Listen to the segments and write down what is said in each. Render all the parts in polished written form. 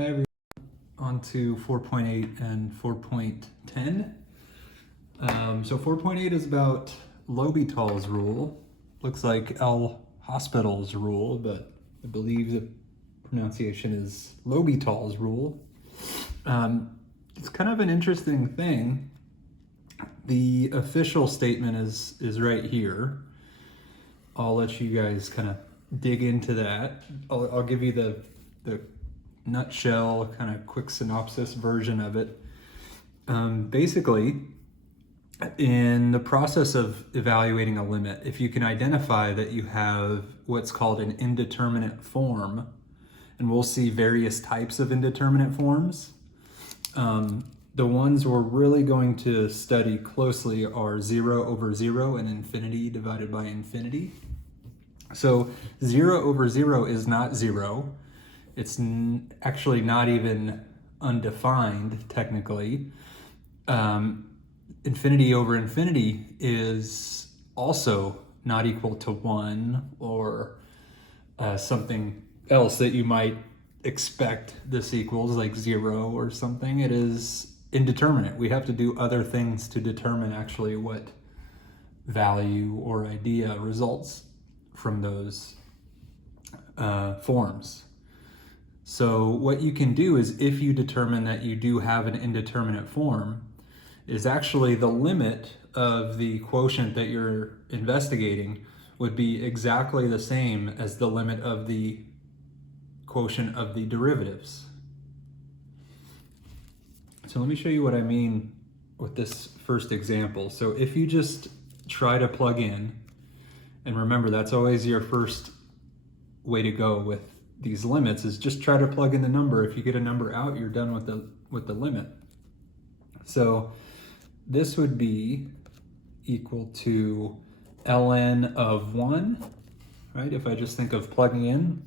Hi everyone, on to 4.8 and 4.10. So 4.8 is about L'Hopital's rule. Looks like L. Hospital's rule, but I believe the pronunciation is L'Hopital's rule. It's kind of an interesting thing. The official statement is right here. I'll let you guys kind of dig into that. I'll give you the nutshell, kind of quick synopsis version of it. Basically, in the process of evaluating a limit, if you can identify that you have what's called an indeterminate form, and we'll see various types of indeterminate forms, the ones we're really going to study closely are 0 over 0 and infinity divided by infinity. So 0 over 0 is not 0. It's actually not even undefined, technically. Infinity over infinity is also not equal to 1 or something else that you might expect this equals, like 0 or something. It is indeterminate. We have to do other things to determine actually what value or idea results from those forms. So what you can do is, if you determine that you do have an indeterminate form, is actually the limit of the quotient that you're investigating would be exactly the same as the limit of the quotient of the derivatives. So let me show you what I mean with this first example. So if you just try to plug in, and remember that's always your first way to go with these limits, is just try to plug in the number. If you get a number out, you're done with the limit. So this would be equal to ln of 1, right? If I just think of plugging in,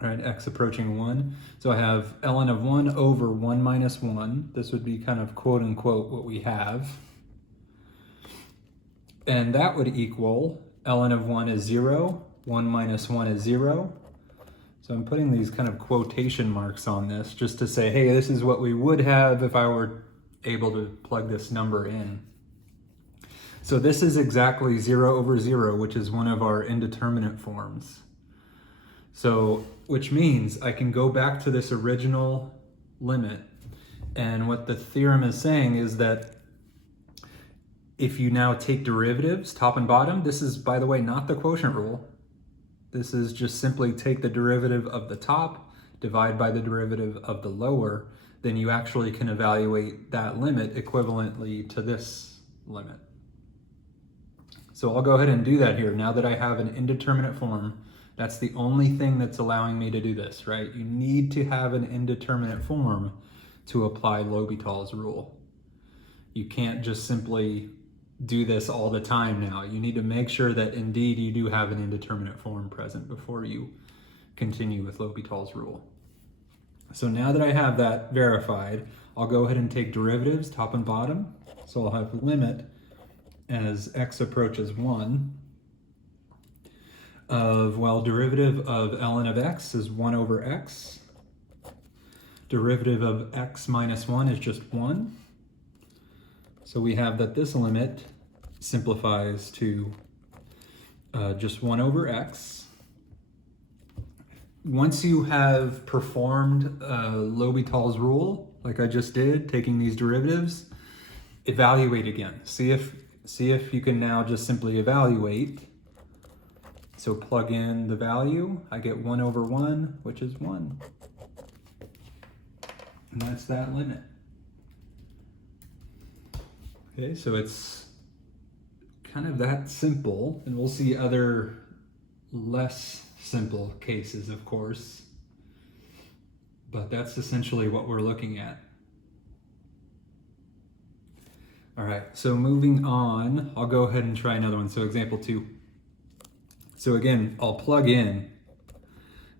right, x approaching 1. So I have ln of 1 over 1 minus 1. This would be kind of quote unquote what we have. And that would equal ln of 1 is 0, 1 minus 1 is 0. So I'm putting these kind of quotation marks on this just to say, hey, this is what we would have if I were able to plug this number in. So this is exactly 0 over 0, which is one of our indeterminate forms. So, which means I can go back to this original limit, and what the theorem is saying is that if you now take derivatives, top and bottom, this is, by the way, not the quotient rule. This is just simply take the derivative of the top, divide by the derivative of the lower, then you actually can evaluate that limit equivalently to this limit. So I'll go ahead and do that here. Now that I have an indeterminate form, that's the only thing that's allowing me to do this, right? You need to have an indeterminate form to apply L'Hopital's rule. You can't just simply do this all the time now. You need to make sure that indeed you do have an indeterminate form present before you continue with L'Hopital's rule. So now that I have that verified, I'll go ahead and take derivatives, top and bottom. So I'll have limit as x approaches 1 of, well, derivative of ln of x is 1 over x. Derivative of x minus 1 is just 1. So we have that this limit simplifies to just 1 over x. Once you have performed L'Hopital's rule, like I just did, taking these derivatives, evaluate again. See if you can now just simply evaluate. So plug in the value. I get 1 over 1, which is 1. And that's that limit. Okay, so it's kind of that simple, and we'll see other less simple cases, of course, but that's essentially what we're looking at. All right, so moving on, I'll go ahead and try another one. So example 2. So again, I'll plug in,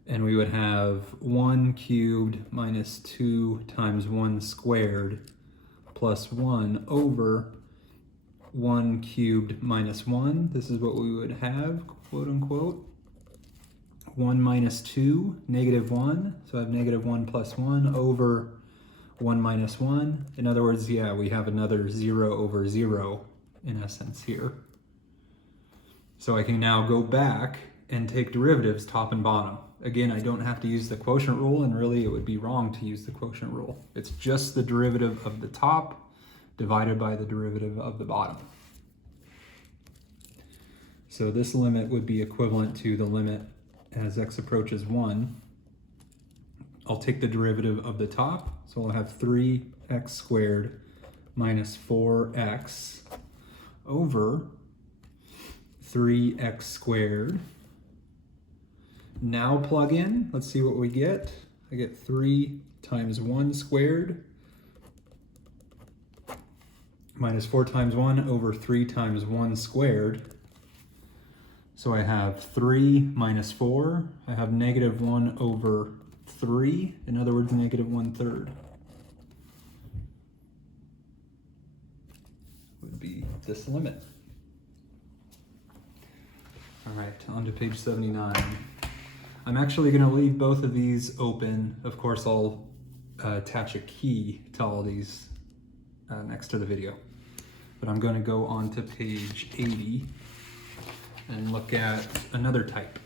and we would have 1 cubed minus 2 times 1 squared plus 1 over 1 cubed minus 1. This is what we would have, quote unquote. 1 minus 2, negative 1. So I have negative 1 plus 1 over 1 minus 1. In other words, yeah, we have another 0 over 0 in essence here. So I can now go back and take derivatives top and bottom. Again, I don't have to use the quotient rule, and really it would be wrong to use the quotient rule. It's just the derivative of the top divided by the derivative of the bottom. So this limit would be equivalent to the limit as x approaches 1. I'll take the derivative of the top, so I'll have 3x squared minus 4x over 3x squared. Now plug in, let's see what we get. I get 3 times 1 squared minus 4 times 1 over 3 times 1 squared. So I have 3 minus 4. I have negative 1 over 3. In other words, negative 1/3 would be this limit. All right, on to page 79. I'm actually going to leave both of these open. Of course, I'll attach a key to all these next to the video. But I'm going to go on to page 80 and look at another type.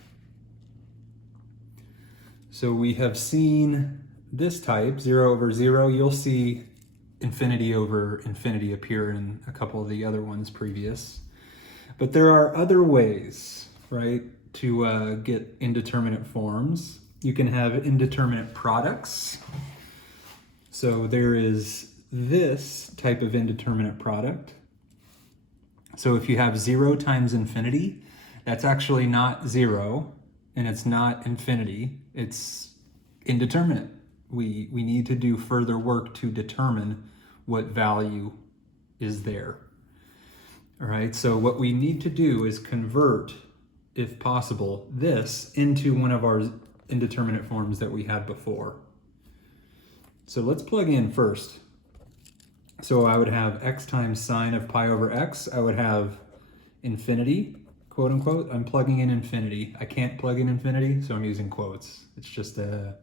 So we have seen this type, 0 over 0. You'll see infinity over infinity appear in a couple of the other ones previous. But there are other ways, right, to get indeterminate forms. You can have indeterminate products. So there is this type of indeterminate product. So if you have 0 times infinity, that's actually not 0, and it's not infinity, it's indeterminate. We need to do further work to determine what value is there. All right, so what we need to do is convert, if possible, this into one of our indeterminate forms that we had before. So let's plug in first. So I would have x times sine of pi over x. I would have infinity, quote unquote. I'm plugging in infinity. I can't plug in infinity, so I'm using quotes. It's just a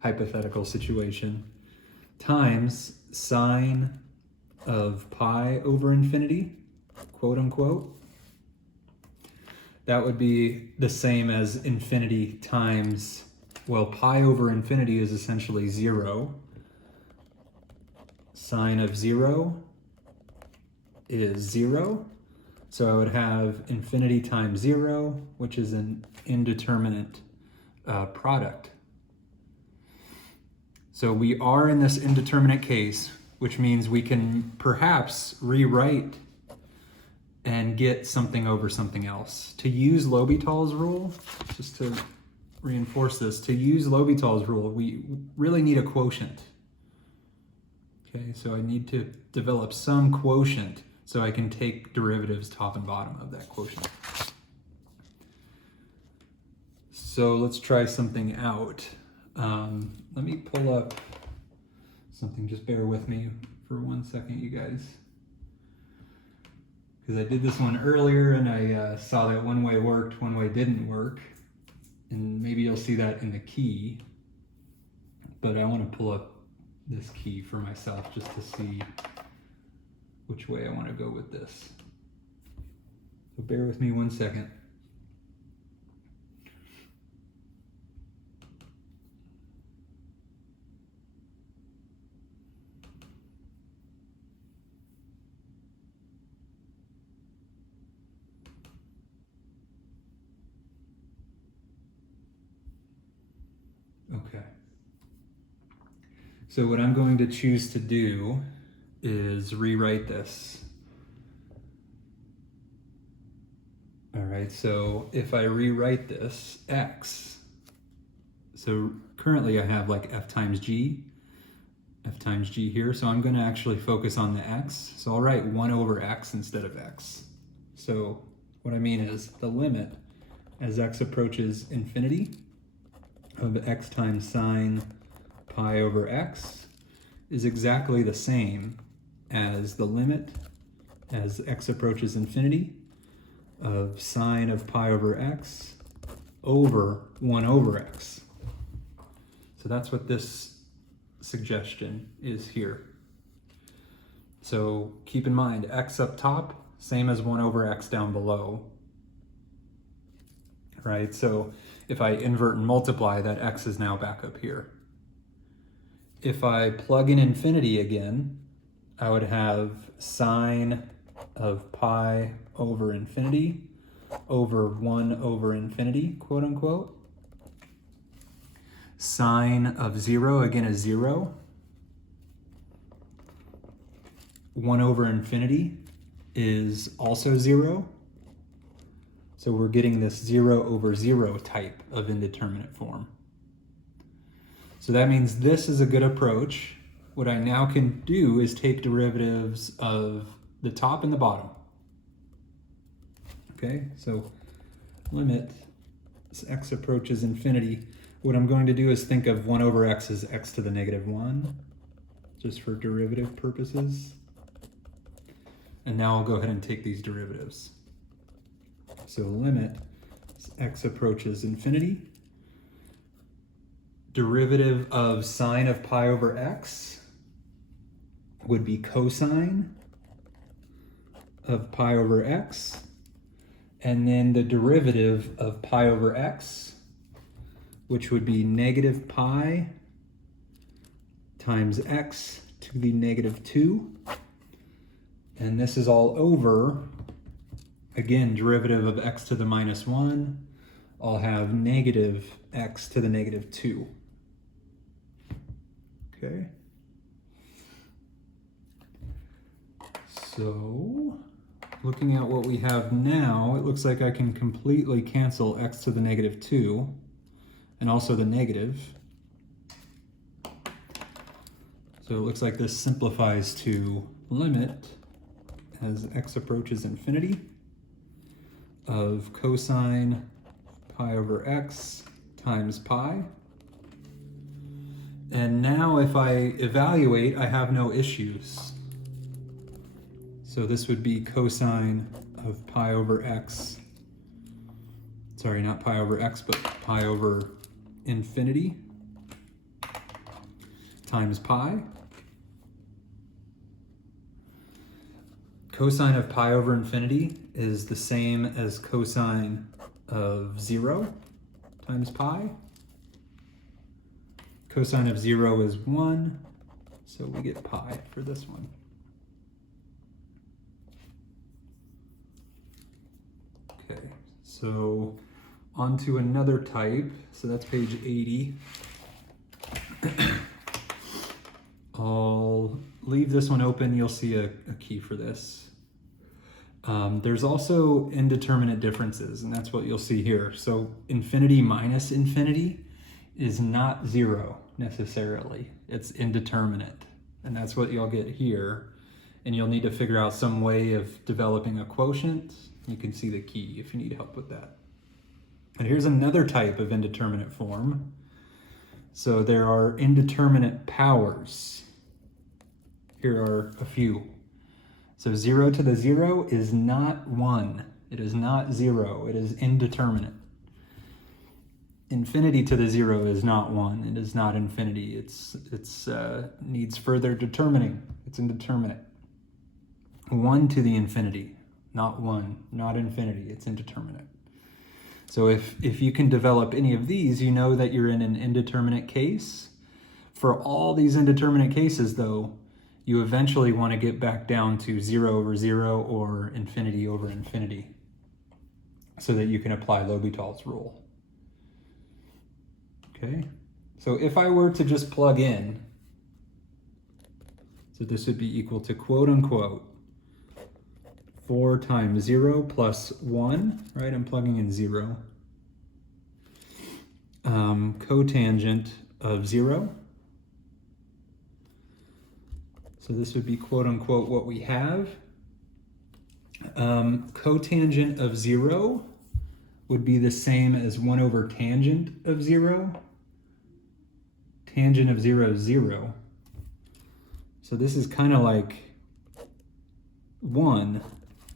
hypothetical situation. Times sine of pi over infinity, quote unquote. That would be the same as infinity times, well, pi over infinity is essentially 0. Sine of 0 is 0. So I would have infinity times 0, which is an indeterminate product. So we are in this indeterminate case, which means we can perhaps rewrite and get something over something else. To use L'Hopital's rule, just to reinforce this, to use L'Hopital's rule, we really need a quotient. Okay, so I need to develop some quotient so I can take derivatives top and bottom of that quotient. So let's try something out. Let me pull up something, just bear with me for 1 second, you guys. Because I did this one earlier and I saw that one way worked, one way didn't work. And maybe you'll see that in the key. But I want to pull up this key for myself just to see which way I want to go with this. So bear with me 1 second. Okay. So what I'm going to choose to do is rewrite this. All right, so if I rewrite this, x, so currently I have like f times g here, so I'm gonna actually focus on the x. So I'll write 1 over x instead of x. So what I mean is the limit as x approaches infinity of x times sine pi over x is exactly the same as the limit as x approaches infinity of sine of pi over x over 1 over x. So that's what this suggestion is here. So keep in mind, x up top, same as 1 over x down below. Right? So if I invert and multiply, that x is now back up here. If I plug in infinity again, I would have sine of pi over infinity over 1 over infinity, quote unquote. Sine of 0, again, is 0. 1 over infinity is also 0. So we're getting this 0 over 0 type of indeterminate form. So that means this is a good approach. What I now can do is take derivatives of the top and the bottom. Okay, so limit as x approaches infinity. What I'm going to do is think of 1 over x as x to the negative 1, just for derivative purposes. And now I'll go ahead and take these derivatives. So limit as x approaches infinity. Derivative of sine of pi over x would be cosine of pi over x. And then the derivative of pi over x, which would be negative pi times x to the negative 2. And this is all over, again, derivative of x to the minus 1. I'll have negative x to the negative 2. Okay. So, looking at what we have now, it looks like I can completely cancel x to the negative 2 and also the negative. So it looks like this simplifies to limit as x approaches infinity of cosine pi over x times pi. And now if I evaluate, I have no issues. So this would be cosine of pi over x. Sorry, not pi over x, but pi over infinity times pi. Cosine of pi over infinity is the same as cosine of 0 times pi. Cosine of 0 is 1, so we get pi for this one. Okay, so on to another type. So that's page 80. I'll leave this one open. You'll see a key for this. There's also indeterminate differences, and that's what you'll see here. So infinity minus infinity is not 0 necessarily. It's indeterminate, and that's what you'll get here. And you'll need to figure out some way of developing a quotient. You can see the key if you need help with that. And here's another type of indeterminate form. So there are indeterminate powers. Here are a few. So 0 to the 0 is not 1. It is not 0. It is indeterminate. Infinity to the 0 is not 1. It is not infinity. It's needs further determining. It's indeterminate. 1 to the infinity, not 1, not infinity. It's indeterminate. So if you can develop any of these, you know that you're in an indeterminate case. For all these indeterminate cases, though, you eventually want to get back down to 0 over 0 or infinity over infinity so that you can apply L'Hopital's rule. Okay, so if I were to just plug in, so this would be equal to quote unquote 4 times 0 plus 1, right? I'm plugging in 0. Cotangent of 0. So this would be quote unquote what we have. Cotangent of 0 would be the same as 1 over tangent of 0. Tangent of 0 is 0. So this is kind of like 1,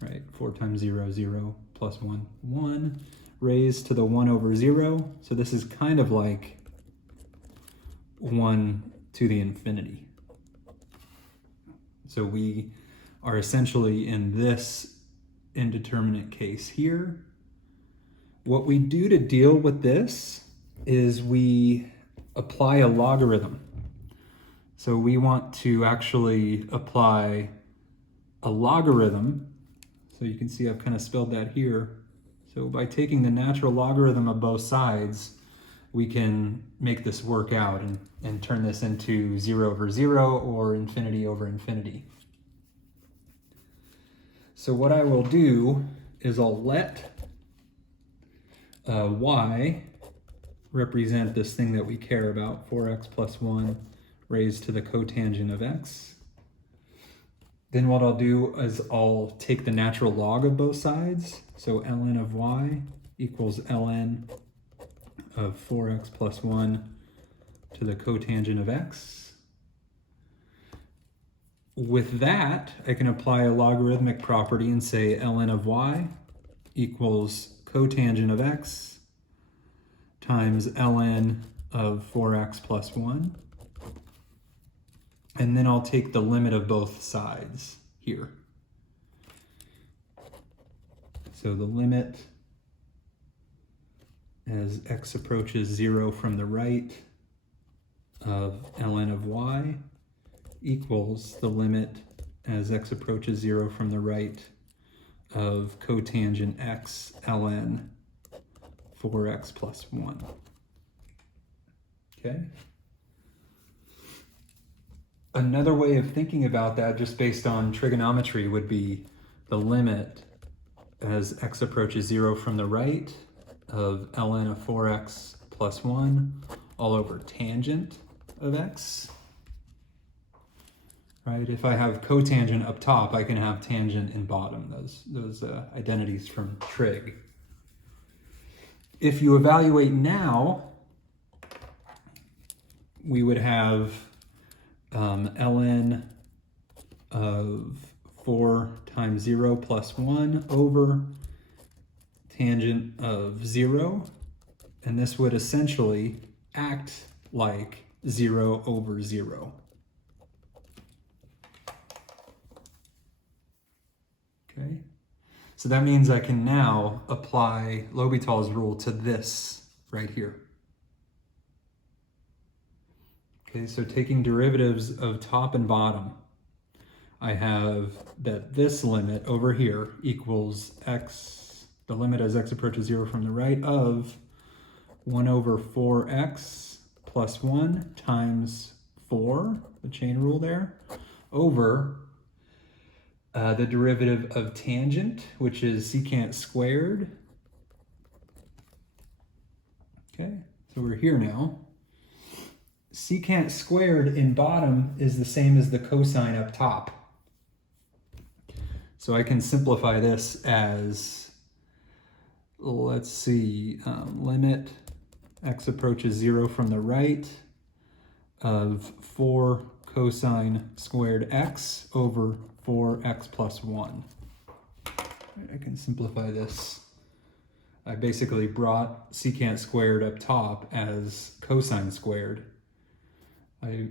right? 4 times 0, 0, plus 1, 1, raised to the 1 over 0. So this is kind of like 1 to the infinity. So we are essentially in this indeterminate case here. What we do to deal with this is we apply a logarithm. So we want to actually apply a logarithm. So you can see I've kind of spelled that here. So by taking the natural logarithm of both sides, we can make this work out and turn this into 0 over 0 or infinity over infinity. So what I will do is I'll let y represent this thing that we care about, 4x plus 1 raised to the cotangent of x. Then what I'll do is I'll take the natural log of both sides. So ln of y equals ln of 4x plus 1 to the cotangent of x. With that, I can apply a logarithmic property and say ln of y equals cotangent of x times ln of 4x plus 1. And then I'll take the limit of both sides here. So the limit as x approaches 0 from the right of ln of y equals the limit as x approaches 0 from the right of cotangent x ln 4x plus 1. Okay? Another way of thinking about that, just based on trigonometry, would be the limit as x approaches 0 from the right of ln of 4x plus 1 all over tangent of x. Right? If I have cotangent up top, I can have tangent in bottom, those identities from trig. If you evaluate now, we would have ln of 4 times 0 plus 1 over tangent of 0, and this would essentially act like 0 over 0. Okay, so that means I can now apply L'Hopital's rule to this right here. Okay, so taking derivatives of top and bottom, I have that this limit over here equals x, the limit as x approaches 0 from the right of 1 over 4x plus 1 times 4, the chain rule there, over the derivative of tangent, which is secant squared. Okay, so we're here now. Secant squared in bottom is the same as the cosine up top. So I can simplify this as, let's see, limit x approaches 0 from the right of 4 cosine squared x over 4x plus 1. I can simplify this. I basically brought secant squared up top as cosine squared. I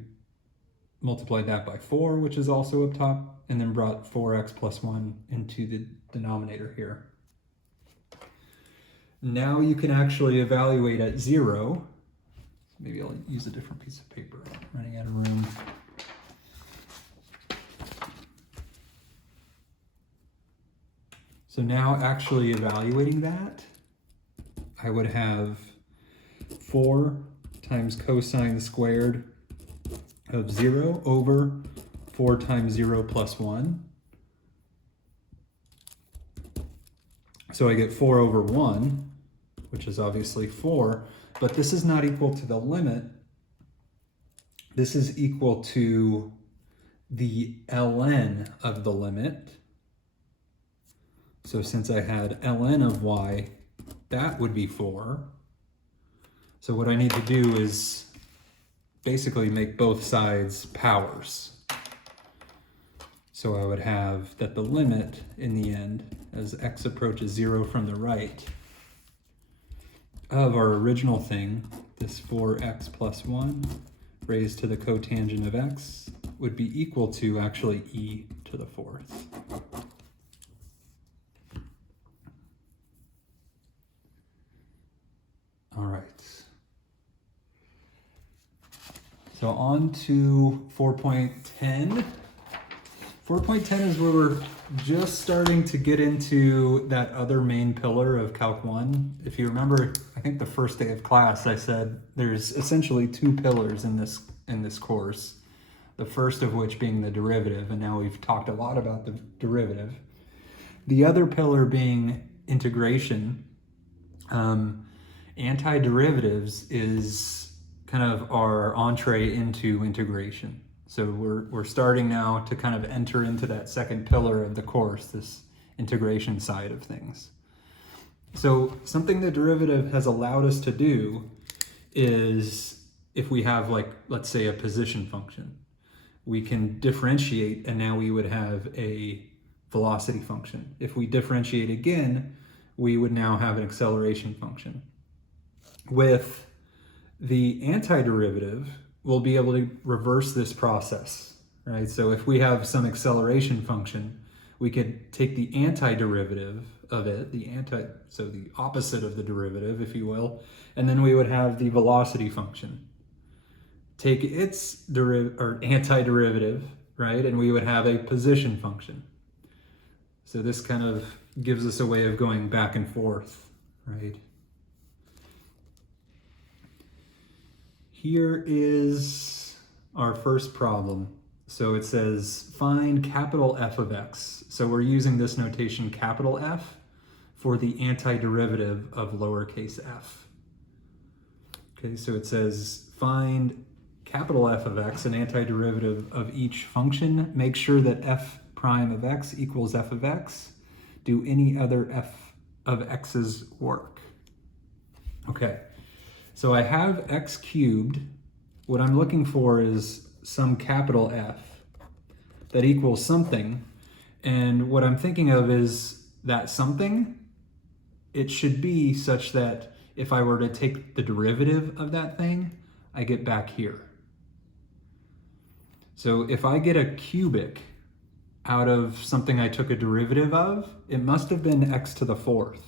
multiplied that by 4, which is also up top, and then brought 4x plus 1 into the denominator here. Now you can actually evaluate at 0. Maybe I'll use a different piece of paper. I'm running out of room. So now actually evaluating that, I would have 4 times cosine squared of 0 over 4 times 0 plus 1. So I get 4 over 1, which is obviously 4, but this is not equal to the limit. This is equal to the ln of the limit. So since I had ln of y, that would be 4. So what I need to do is basically make both sides powers. So I would have that the limit in the end, as x approaches 0 from the right, of our original thing, this 4x plus 1 raised to the cotangent of x, would be equal to actually e to the fourth. All right. So on to 4.10. 4.10 is where we're just starting to get into that other main pillar of Calc 1. If you remember, I think the first day of class, I said there's essentially two pillars in this course. The first of which being the derivative, and now we've talked a lot about the derivative. The other pillar being integration. Antiderivatives is kind of our entree into integration. So we're starting now to kind of enter into that second pillar of the course, this integration side of things. So something the derivative has allowed us to do is if we have, like, let's say a position function, we can differentiate and now we would have a velocity function. If we differentiate again, we would now have an acceleration function. With the antiderivative, we'll be able to reverse this process, right? So if we have some acceleration function, we could take the antiderivative of it, so the opposite of the derivative, if you will, and then we would have the velocity function. Take its antiderivative, right? And we would have a position function. So this kind of gives us a way of going back and forth, right? Here is our first problem. So it says find capital F of x. So we're using this notation capital F for the antiderivative of lowercase f. Okay, so it says find capital F of x, an antiderivative of each function. Make sure that f prime of x equals f of x. Do any other f of x's work? Okay. So I have x cubed. What I'm looking for is some capital F that equals something. And what I'm thinking of is that something, it should be such that if I were to take the derivative of that thing, I get back here. So if I get a cubic out of something I took a derivative of, it must have been x to the fourth,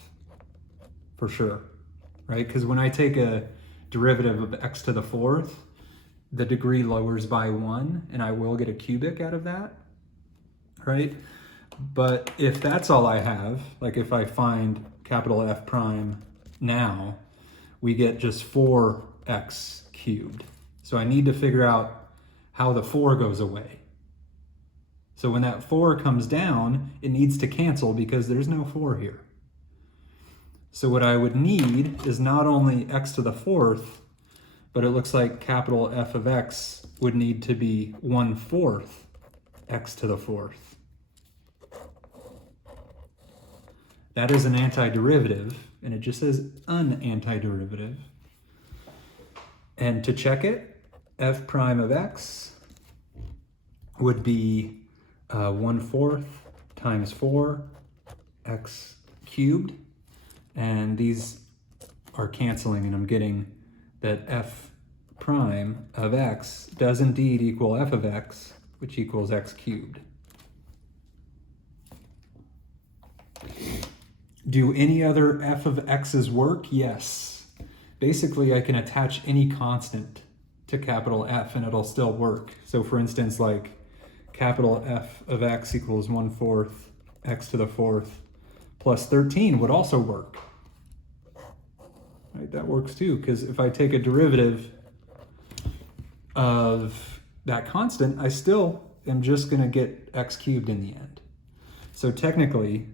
for sure. Right? Because when I take a derivative of x to the fourth, the degree lowers by 1, and I will get a cubic out of that, right? But if that's all I have, like if I find capital F prime now, we get just 4x cubed. So I need to figure out how the 4 goes away. So when that 4 comes down, it needs to cancel because there's no 4 here. So what I would need is not only x to the fourth, but it looks like capital F of x would need to be 1/4 x to the fourth. That is an antiderivative, and it just says an antiderivative. And to check it, f prime of x would be 1/4 times 4 x cubed. And these are canceling, and I'm getting that f prime of x does indeed equal f of x, which equals x cubed. Do any other f of x's work? Yes. Basically, I can attach any constant to capital F and it'll still work. So for instance, like capital F of x equals 1/4 x to the fourth plus 13 would also work. Right, that works too, because if I take a derivative of that constant, I still am just going to get x cubed in the end. So technically,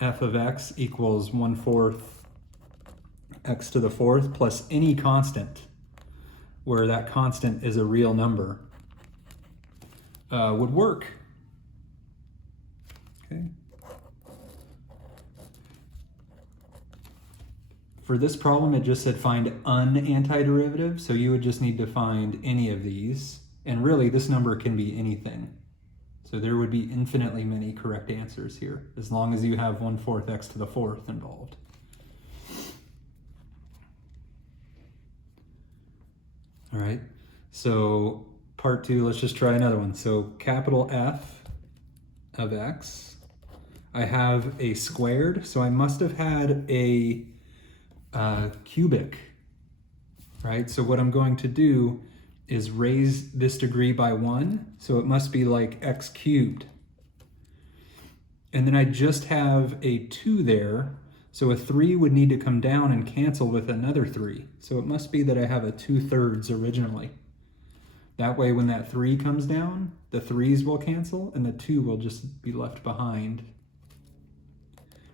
f of x equals 1/4 x to the fourth plus any constant, where that constant is a real number, would work. Okay. For this problem, it just said find an antiderivative, so you would just need to find any of these. And really, this number can be anything. So there would be infinitely many correct answers here, as long as you have 1/4 x to the fourth involved. All right, so part 2, let's just try another one. So capital F of x, I have a squared, so I must have had a cubic, right? So what I'm going to do is raise this degree by 1, so it must be like x cubed. And then I just have a 2 there, so a 3 would need to come down and cancel with another 3. So it must be that I have a 2/3 originally. That way when that 3 comes down, the 3's will cancel and the 2 will just be left behind.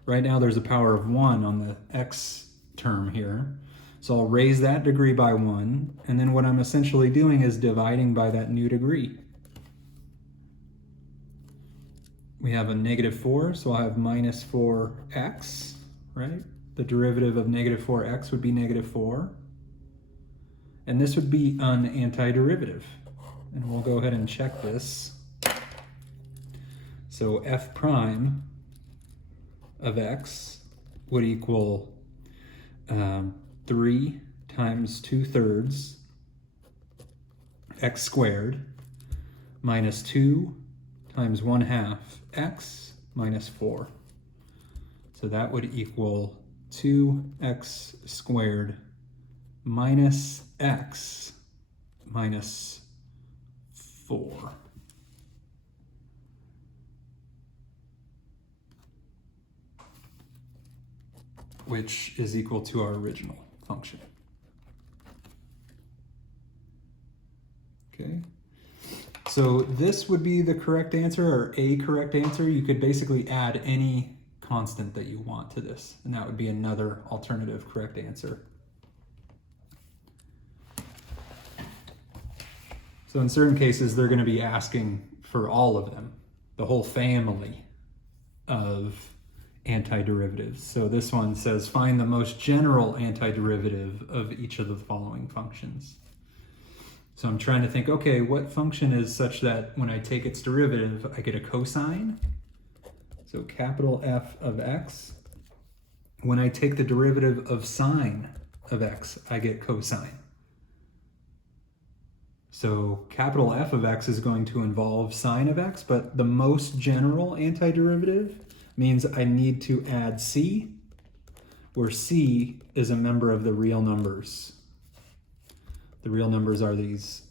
Right now there's a power of 1 on the x term here. So I'll raise that degree by 1, and then what I'm essentially doing is dividing by that new degree. We have a -4, so I'll have minus 4x, right? The derivative of -4x would be -4. And this would be an antiderivative. And we'll go ahead and check this. So f prime of x would equal 3 times 2/3 x squared minus 2 times 1/2 x minus 4. So that would equal 2x squared minus x minus 4. Which is equal to our original function. Okay. So this would be the correct answer, or a correct answer. You could basically add any constant that you want to this, and that would be another alternative correct answer. So in certain cases, they're going to be asking for all of them, the whole family of antiderivatives. So this one says, find the most general antiderivative of each of the following functions. So I'm trying to think, okay, what function is such that when I take its derivative, I get a cosine? So capital F of x. When I take the derivative of sine of x, I get cosine. So capital F of x is going to involve sine of x, but the most general antiderivative means I need to add c, where c is a member of the real numbers. The real numbers are these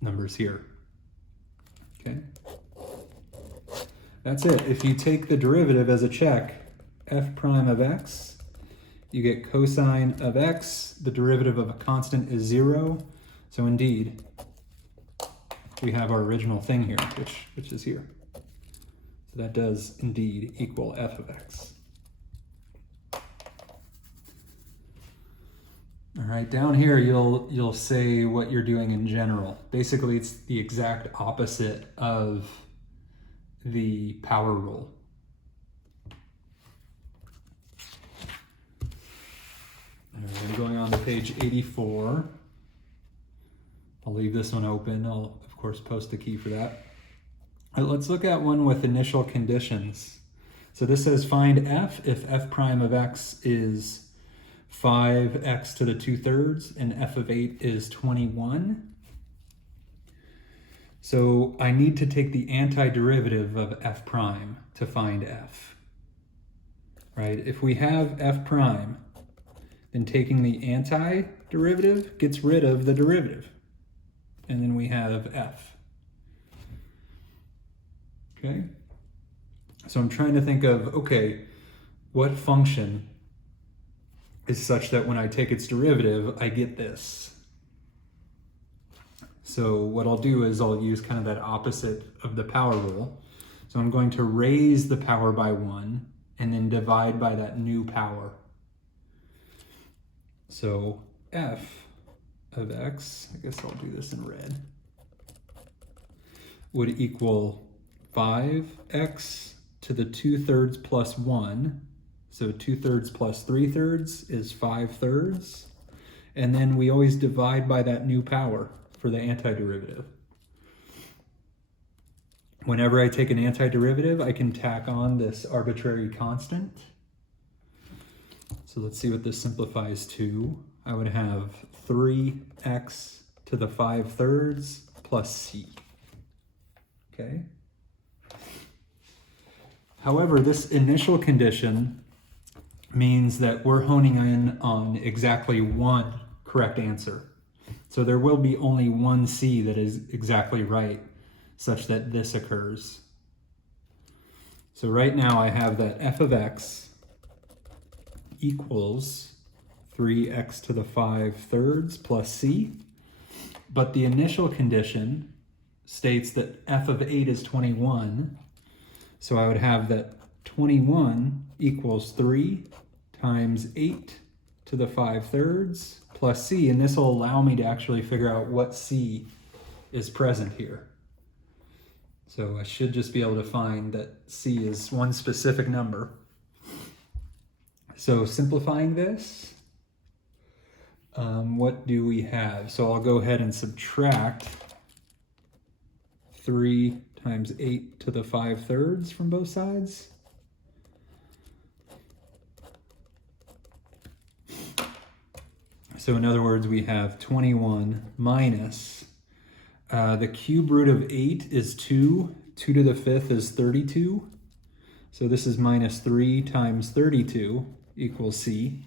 numbers here. Okay? That's it. If you take the derivative as a check, f prime of x, you get cosine of x. The derivative of a constant is 0. So indeed, we have our original thing here, which is here. So that does indeed equal f of x. All right, down here you'll say what you're doing in general. Basically, it's the exact opposite of the power rule. All right, I'm going on to page 84. I'll leave this one open. I'll, of course, post the key for that. All right, let's look at one with initial conditions. So this says find f if f prime of x is 5x to the 2/3 and f of 8 is 21. So I need to take the antiderivative of f prime to find f. Right? If we have f prime, then taking the antiderivative gets rid of the derivative. And then we have f. Okay? So I'm trying to think of, okay, what function is such that when I take its derivative, I get this. So what I'll do is I'll use kind of that opposite of the power rule. So I'm going to raise the power by 1 and then divide by that new power. So f of x, I guess I'll do this in red, would equal 5x to the 2/3 plus 1. So 2/3 plus 3/3 is 5/3. And then we always divide by that new power for the antiderivative. Whenever I take an antiderivative, I can tack on this arbitrary constant. So let's see what this simplifies to. I would have 3x to the 5/3 plus c. Okay? However, this initial condition means that we're honing in on exactly one correct answer. So there will be only one c that is exactly right, such that this occurs. So right now I have that f of x equals 3x to the 5/3 plus c, but the initial condition states that f of 8 is 21, so I would have that 21 equals 3 times 8 to the 5/3 plus c, and this will allow me to actually figure out what c is present here. So I should just be able to find that c is one specific number. So simplifying this, what do we have? So I'll go ahead and subtract 3 times 8 to the 5/3 from both sides. So in other words, we have 21 minus, the cube root of 8 is 2. 2 to the 5th is 32. So this is minus 3 times 32 equals c.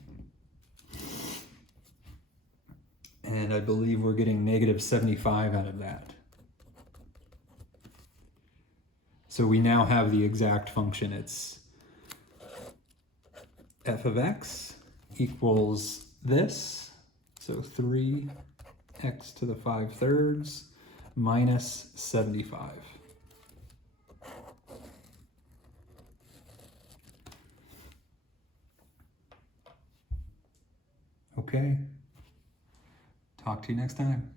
And I believe we're getting negative 75 out of that. So we now have the exact function. It's f of x equals this. So 3x to the 5/3 minus 75. Okay. Talk to you next time.